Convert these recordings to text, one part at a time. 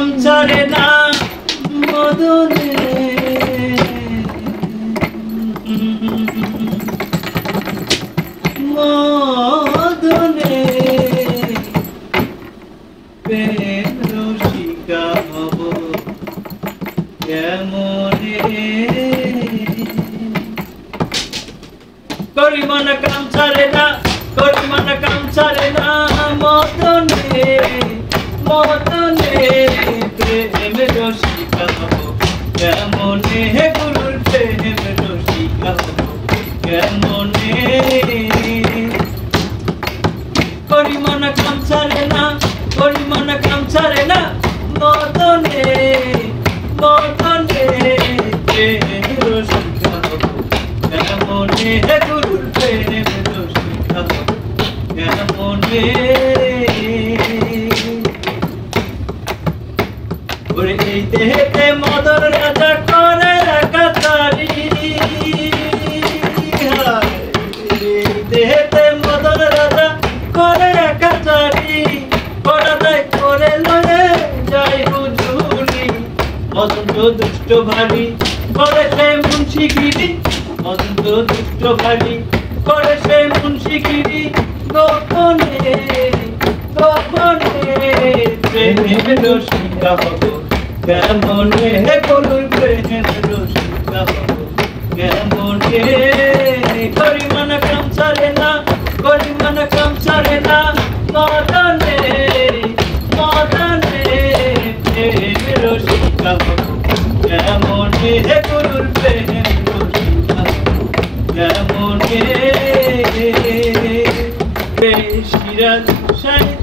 কাম ছাড়ে না মদনে মদনে প্রেম রসিকা হব কেমনে করি মনে কাম ছাড়ে না করি মনে কাম ছাড়ে না মদনে মদনে প্রেম রসিকা হব কেমনে গুরুর প্রেম রসিকা হব কেমনে করি মনে কাম ছাড়ে না করি মনে কাম ছাড়ে না মদনে মদনে প্রেম রসিকা হব কেমনে গুরুর প্রেম রসিকা হব কেমনে ওরে এই দেহেতে মদন রাজা করে একাধারি এই দেহেতে মদন রাজা করে একাধারি পরাদায় করে লয়ে যাই হুজুরি মদন তো দুষ্ট ভারী করে সে মুন্সিগিরি মদন তো দুষ্ট ভারী করে সে মুন্সিগিরি গোপনে গোপনে প্রেমের রসিকা হব কেমনে গরুর প্রেমের রসিকা হব কেমনে করি মনে কাম ছাড়ে না করি মনে কাম ছাড়ে না মদনে মদনে প্রেমের রসিকা হব কেমনে গরুর প্রেমের রসিকা হব কেমনে সিরাজ সাহেব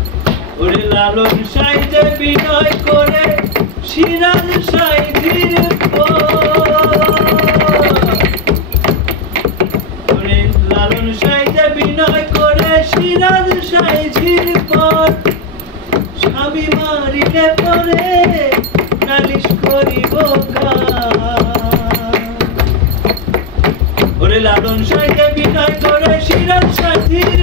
ওরে লালন সাইজে বিনয় করে সিরাজ সাইজির ওরে লালন সাইজে বিনয় করে সিরাজ সাইজির পর স্বামী মারিলে পরে নালিশ করিব ওরে লালন সাইজে বিনয় করে সিরাজ সাইজির